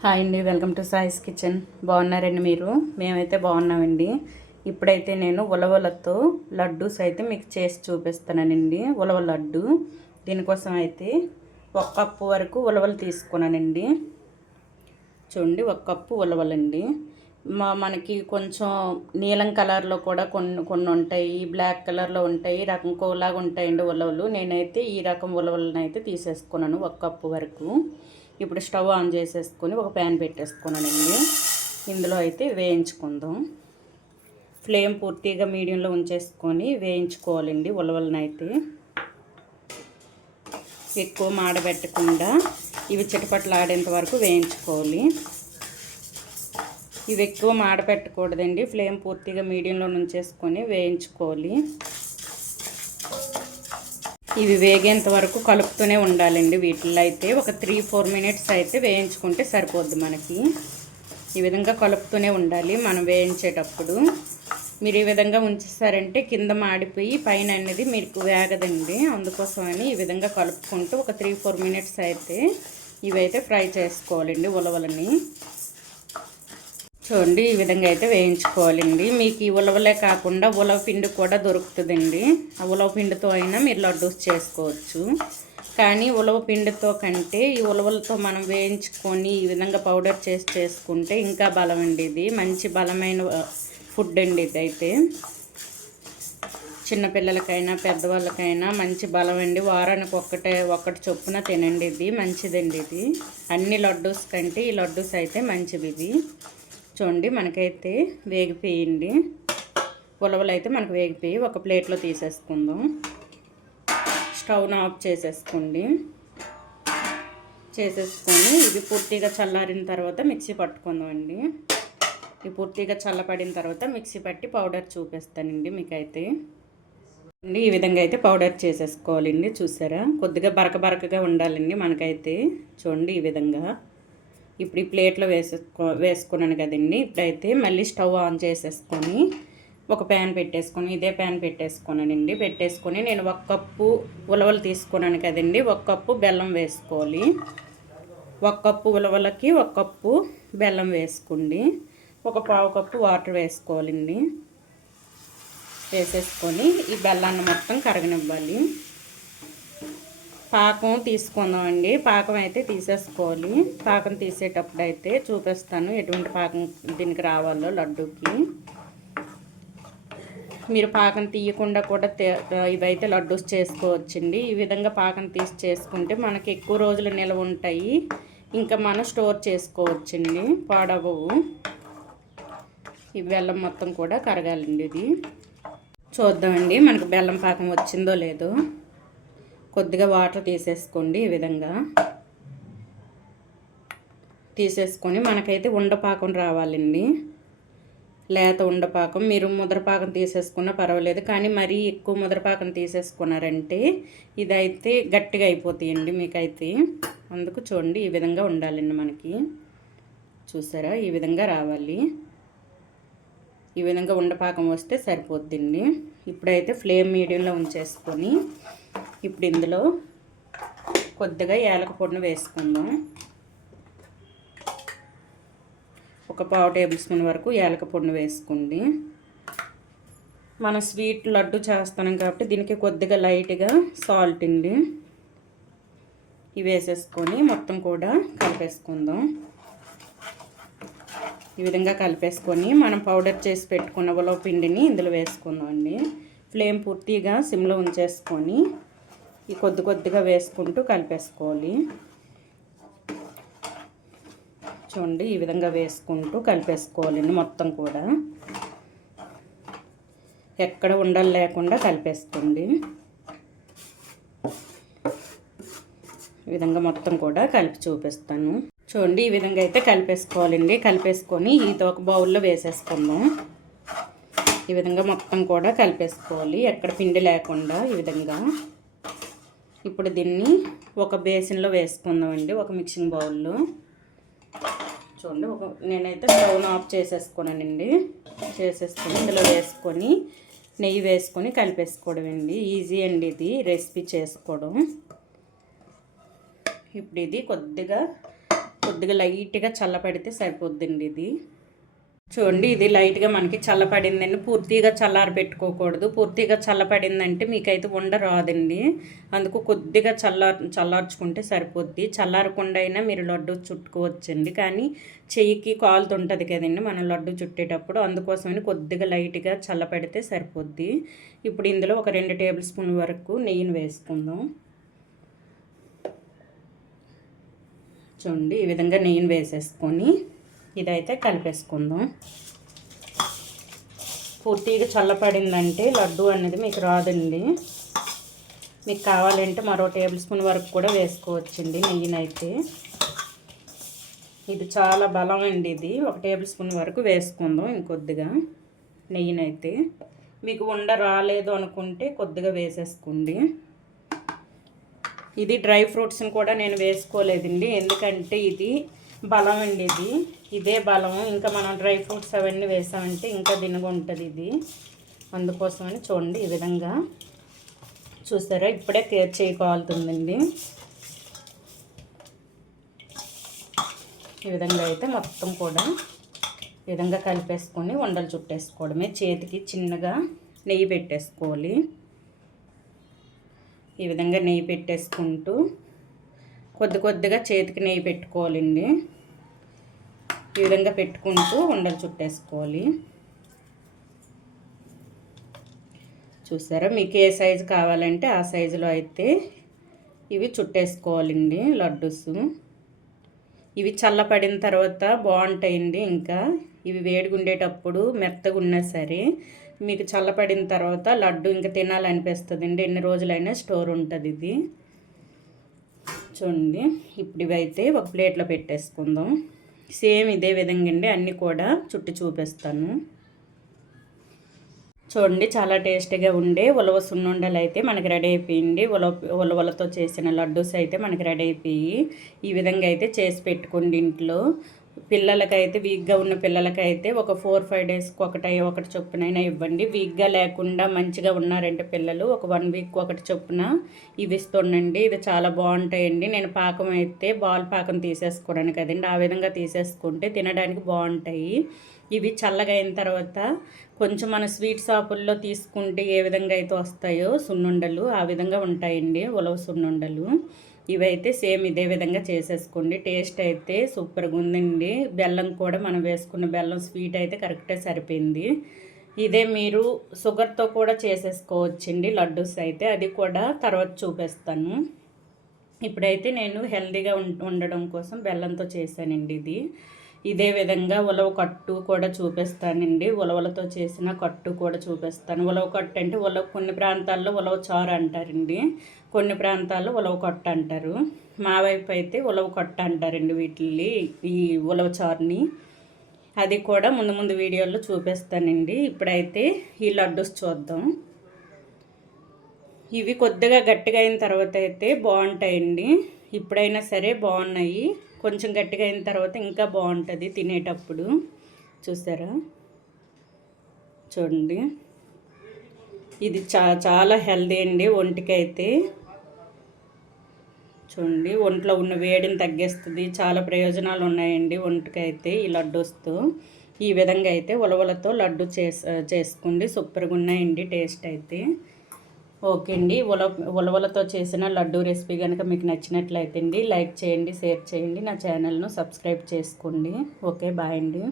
Hi అండి welcome to సాయిస్ kitchen. బాగున్నారండి మీరు? మేమైతే బాగున్నామండి. ఇప్పుడైతే నేను ఉలవలతో లడ్డూస్ అయితే మీకు చేసి చూపిస్తానండి. ఉలవ లడ్డు. దీనికోసం అయితే ఒక కప్పు వరకు ఉలవలు తీసుకున్నానండి. చూడండి ఒక కప్పు ఉలవలండి. మా మనకి కొంచెం నీలం కలర్లో కూడా కొన్ని కొన్ని ఉంటాయి. బ్లాక్ కలర్లో ఉంటాయి. రకం కోలాగా ఉంటాయండి ఉలవలు. నేనైతే ఈ రకం ఉలవలను అయితే తీసేసుకున్నాను ఒక కప్పు వరకు. ఇప్పుడు స్టవ్ ఆన్ చేసేసుకొని ఒక ప్యాన్ పెట్టేసుకున్నానండి. ఇందులో అయితే వేయించుకుందాం. ఫ్లేమ్ పూర్తిగా మీడియంలో ఉంచేసుకొని వేయించుకోవాలండి ఉలవలనైతే. అయితే ఎక్కువ మాడబెట్టకుండా ఇవి చిటపట్లాడేంత వరకు వేయించుకోవాలి. ఇవి ఎక్కువ మాడపెట్టకూడదండి ఫ్లేమ్ పూర్తిగా మీడియంలో నుంచేసుకొని వేయించుకోవాలి. ఇవి వేగేంత వరకు కలుపుతూనే ఉండాలండి. వీటిల్లో అయితే ఒక త్రీ ఫోర్ మినిట్స్ అయితే వేయించుకుంటే సరిపోద్ది మనకి. ఈ విధంగా కలుపుతూనే ఉండాలి మనం వేయించేటప్పుడు. మీరు ఈ విధంగా ఉంచేసారంటే కింద మాడిపోయి పైన అనేది మీకు వేగదండి. అందుకోసమని ఈ విధంగా కలుపుకుంటూ ఒక త్రీ ఫోర్ మినిట్స్ అయితే ఇవైతే ఫ్రై చేసుకోవాలండి ఉలవలని. చూడండి ఈ విధంగా అయితే వేయించుకోవాలండి. మీకు ఈ ఉలవలే కాకుండా ఉలవ పిండి కూడా దొరుకుతుందండి. ఆ ఉలవ పిండితో అయినా మీరు లడ్డూస్ చేసుకోవచ్చు. కానీ ఉలవ పిండితో కంటే ఈ ఉలవలతో మనం వేయించుకొని ఈ విధంగా పౌడర్ చేసి చేసుకుంటే ఇంకా బలం అండి ఇది. మంచి బలమైన ఫుడ్ అండి ఇది అయితే. చిన్నపిల్లలకైనా పెద్దవాళ్ళకైనా మంచి బలం అండి. వారానికి ఒక్కటే ఒక్కటి చొప్పున తినండి ఇది. మంచిదండి ఇది. అన్ని లడ్డూస్ కంటే ఈ లడ్డూస్ అయితే మంచివి ఇది. చూడండి మనకైతే వేగిపోయింది. ఉలవలు అయితే మనకు వేగిపోయి ఒక ప్లేట్లో తీసేసుకుందాం. స్టవ్ను ఆఫ్ చేసేసుకోండి. చేసేసుకొని ఇది పూర్తిగా చల్లారిన తర్వాత మిక్సీ పట్టుకుందాం అండి ఇది పూర్తిగా చల్లపడిన తర్వాత మిక్సీ పట్టి పౌడర్ చూపిస్తానండి మీకైతే. అండి ఈ విధంగా అయితే పౌడర్ చేసేసుకోవాలండి చూసారా? కొద్దిగా బరక బరకగా ఉండాలండి మనకైతే. చూడండి ఈ విధంగా. ఇప్పుడు ఈ ప్లేట్లో వేసేసుకో వేసుకున్నాను కదండి. ఇప్పుడైతే మళ్ళీ స్టవ్ ఆన్ చేసేసుకొని ఒక ప్యాన్ పెట్టేసుకొని ఇదే ప్యాన్ పెట్టేసుకున్నానండి. పెట్టేసుకొని నేను ఒక కప్పు ఉలవలు తీసుకున్నాను కదండి. ఒక కప్పు బెల్లం వేసుకోవాలి. ఒక కప్పు ఉలవలకి ఒక కప్పు బెల్లం వేసుకోండి. ఒక పావు కప్పు వాటర్ వేసుకోవాలండి. వేసేసుకొని ఈ బెల్లాన్ని మొత్తం కరగనివ్వాలి. పాకం తీసుకుందామండి. పాకం అయితే తీసేసుకోవాలి. పాకం తీసేటప్పుడు అయితే చూపిస్తాను ఎటువంటి పాకం దీనికి రావాలో లడ్డూకి. మీరు పాకం తీయకుండా కూడా ఇవైతే లడ్డూస్ చేసుకోవచ్చండి. ఈ విధంగా పాకం తీసి చేసుకుంటే మనకి ఎక్కువ రోజులు నిల్వ ఉంటాయి. ఇంకా మనం స్టోర్ చేసుకోవచ్చండి. పాడవవు ఈ బెల్లం మొత్తం కూడా కరగాలండి ఇది. చూద్దామండి మనకు బెల్లం పాకం వచ్చిందో లేదో. కొద్దిగా వాటర్ తీసేసుకోండి ఈ విధంగా. తీసేసుకొని మనకైతే ఉండపాకం రావాలండి. లేత ఉండపాకం. మీరు ముద్రపాకం తీసేసుకున్నా పర్వాలేదు కానీ మరీ ఎక్కువ ముద్రపాకం తీసేసుకున్నారంటే ఇదైతే గట్టిగా అయిపోతాయండి మీకైతే. అందుకు చూడండి ఈ విధంగా ఉండాలండి మనకి. చూసారా? ఈ విధంగా రావాలి. ఈ విధంగా ఉండపాకం వస్తే సరిపోద్దండి. ఇప్పుడైతే ఫ్లేమ్ మీడియంలో ఉంచేసుకొని ఇప్పుడు ఇందులో కొద్దిగా ఏలక పొడిని వేసుకుందాం. ఒక పావు టేబుల్ స్పూన్ వరకు ఏలక పొడిని వేసుకోండి. మనం స్వీట్ లడ్డు చేస్తున్నాం కాబట్టి దీనికి కొద్దిగా లైట్గా సాల్ట్ అండి. ఇవి వేసేసుకొని మొత్తం కూడా కలిపేసుకుందాం. ఈ విధంగా కలిపేసుకొని మనం పౌడర్ చేసి పెట్టుకున్న ఉలవ పిండిని ఇందులో వేసుకుందాం అండి. ఫ్లేమ్ పూర్తిగా సిమ్లో ఉంచేసుకొని ఈ కొద్ది కొద్దిగా వేసుకుంటూ కలిపేసుకోవాలి. చూడండి ఈ విధంగా వేసుకుంటూ కలిపేసుకోవాలండి మొత్తం కూడా. ఎక్కడ ఉండలు లేకుండా కలిపేసుకోండి. ఈ విధంగా మొత్తం కూడా కలిపి చూపిస్తాను. చూడండి ఈ విధంగా అయితే కలిపేసుకోవాలండి. కలిపేసుకొని ఇది ఒక బౌల్లో వేసేసుకుందాం. ఈ విధంగా మొత్తం కూడా కలిపేసుకోవాలి. ఎక్కడ పిండి లేకుండా ఈ విధంగా. ఇప్పుడు దీన్ని ఒక బేసిన్లో వేసుకుందామండి ఒక మిక్సింగ్ బౌల్లో. చూడండి ఒక నేనైతే స్టవ్ ఆఫ్ చేసేసుకున్నానండి చేసేసుకొని ఇందులో వేసుకొని నెయ్యి వేసుకొని కలిపేసుకోవడం అండి ఈజీ అండి ఇది రెసిపీ చేసుకోవడం. ఇప్పుడు ఇది కొద్దిగా కొద్దిగా లైట్గా చల్లపడితే సరిపోద్దండి ఇది. చూడండి ఇది లైట్గా మనకి చల్లపడిందండి పూర్తిగా చల్లారి పెట్టుకోకూడదు. పూర్తిగా చల్లపడిందంటే మీకైతే ఉండ రాదండి. అందుకు కొద్దిగా చల్లార్ చల్లార్చుకుంటే సరిపోద్ది. చల్లారకుండా అయినా మీరు లడ్డు చుట్టుకోవచ్చండి. కానీ చెయ్యికి కాలుతుంటుంది కదండి మనం లడ్డు చుట్టేటప్పుడు. అందుకోసమని కొద్దిగా లైట్గా చల్లపడితే సరిపోద్ది. ఇప్పుడు ఇందులో ఒక రెండు టేబుల్ స్పూన్ వరకు నెయ్యిని వేసుకుందాం. చూడండి ఈ విధంగా నెయ్యిని వేసేసుకొని ఇదైతే కలిపేసుకుందాం. పూర్తిగా చల్లపడిందంటే లడ్డు అనేది మీకు రాదండి. మీకు కావాలంటే మరో టేబుల్ స్పూన్ వరకు కూడా వేసుకోవచ్చండి నెయ్యినైతే. ఇది చాలా బలం అండి ఇది. ఒక టేబుల్ స్పూన్ వరకు వేసుకుందాం ఇంకొద్దిగా నెయ్యినైతే. మీకు ఉండ రాలేదు అనుకుంటే కొద్దిగా వేసేసుకోండి. ఇది డ్రై ఫ్రూట్స్ని కూడా నేను వేసుకోలేదండి. ఎందుకంటే ఇది బలం అండి ఇది. ఇదే బలం. ఇంకా మనం డ్రై ఫ్రూట్స్ అవన్నీ వేసామంటే ఇంకా దినగా ఉంటుంది ఇది. అందుకోసమని చూడండి ఈ విధంగా. చూసారా? ఇప్పుడే కేర్ చేయగలుగుతుందండి. ఈ విధంగా అయితే మొత్తం కూడా ఈ విధంగా కలిపేసుకొని వండలు చుట్టేసుకోవడమే. చేతికి చిన్నగా నెయ్యి పెట్టేసుకోవాలి. ఈ విధంగా నెయ్యి పెట్టేసుకుంటూ కొద్ది కొద్దిగా చేతికి నెయ్యి పెట్టుకోవాలండి. ఈ విధంగా పెట్టుకుంటూ ఉండలు చుట్టేసుకోవాలి. చూసారా? మీకు ఏ సైజు కావాలంటే ఆ సైజులో అయితే ఇవి చుట్టేసుకోవాలండి లడ్డూస్. ఇవి చల్లపడిన తర్వాత బాగుంటాయండి ఇంకా. ఇవి వేడిగుండేటప్పుడు మెత్తగా ఉన్నా సరే మీకు చల్లపడిన తర్వాత లడ్డు ఇంకా తినాలనిపిస్తుంది అండి ఎన్ని రోజులైనా స్టోర్ ఉంటుంది ఇది. చూడండి. ఇప్పుడు ఇవైతే ఒక ప్లేట్లో పెట్టేసుకుందాం. సేమ్ ఇదే విధంగా అండి. అన్నీ కూడా చుట్టి చూపిస్తాను. చూడండి చాలా టేస్టీగా ఉండే ఉలవ సున్నుండలు అయితే మనకి రెడీ అయిపోయింది. ఉలవ ఉలవలతో చేసిన లడ్డూస్ అయితే మనకి రెడీ అయిపోయి ఈ విధంగా అయితే చేసి పెట్టుకోండి ఇంట్లో. పిల్లలకైతే వీక్గా ఉన్న పిల్లలకైతే ఒక ఫోర్ ఫైవ్ డేస్కి ఒకటి ఒకటి చొప్పునైనా ఇవ్వండి. వీక్గా లేకుండా మంచిగా ఉన్నారంటే పిల్లలు ఒక వన్ వీక్ ఒకటి చొప్పున ఇవి ఇస్తుండండి ఇది చాలా బాగుంటాయండి. నేను పాకం అయితే బాల్ పాకం తీసేసుకోవడానికి కదండి. ఆ విధంగా తీసేసుకుంటే తినడానికి బాగుంటాయి. ఇవి చల్లగా అయిన తర్వాత కొంచెం మన స్వీట్ షాపుల్లో తీసుకుంటే ఏ విధంగా అయితే వస్తాయో సున్నుండలు ఆ విధంగా ఉంటాయండి. ఉలవ సున్నుండలు. ఇవైతే సేమ్ ఇదే విధంగా చేసేసుకోండి. టేస్ట్ అయితే సూపర్గా ఉందండి. బెల్లం కూడా మనం వేసుకున్న బెల్లం స్వీట్ అయితే కరెక్టే సరిపోయింది. ఇదే మీరు షుగర్తో కూడా చేసేసుకోవచ్చండి లడ్డూస్ అయితే. అది కూడా తర్వాత చూపిస్తాను. ఇప్పుడైతే నేను హెల్దీగా ఉండడం కోసం బెల్లంతో చేశానండి ఇది. ఇదే విధంగా ఉలవ కట్టు కూడా చూపిస్తానండి. ఉలవలతో చేసిన కట్టు కూడా చూపిస్తాను. ఉలవ కట్టు అంటే ఉలవ కొన్ని ప్రాంతాల్లో ఉలవ చారు అంటారండి. కొన్ని ప్రాంతాల్లో ఉలవ కట్టు అంటారు. మా వైపు అయితే ఉలవ కట్టు అంటారండి వీటిని ఈ ఉలవ చారుని. అది కూడా ముందు ముందు వీడియోలో చూపిస్తానండి. ఇప్పుడైతే ఈ లడ్డూస్ చూద్దాం. ఇవి కొద్దిగా గట్టిగా అయిన తర్వాత అయితే బాగుంటాయండి. ఇప్పుడైనా సరే బాగున్నాయి. కొంచెం గట్టిగా అయిన తర్వాత ఇంకా బాగుంటుంది తినేటప్పుడు. చూసారా చూడండి. ఇది చా చాలా హెల్దీ అండి ఒంటికైతే. చూడండి ఒంట్లో ఉన్న వేడిని తగ్గిస్తుంది. చాలా ప్రయోజనాలు ఉన్నాయండి ఒంటికైతే ఈ లడ్డూస్తో. ఈ విధంగా అయితే ఉలవలతో లడ్డు చేస్ చేసుకోండి సూపర్గా ఉన్నాయండి టేస్ట్ అయితే. ఓకే అండి. ఉల ఉలవలతో చేసిన లడ్డూ రెసిపీ కనుక మీకు నచ్చినట్లయితే అండి లైక్ చేయండి షేర్ చేయండి నా ఛానల్ను సబ్స్క్రైబ్ చేసుకోండి. ఓకే బాయ్ అండి.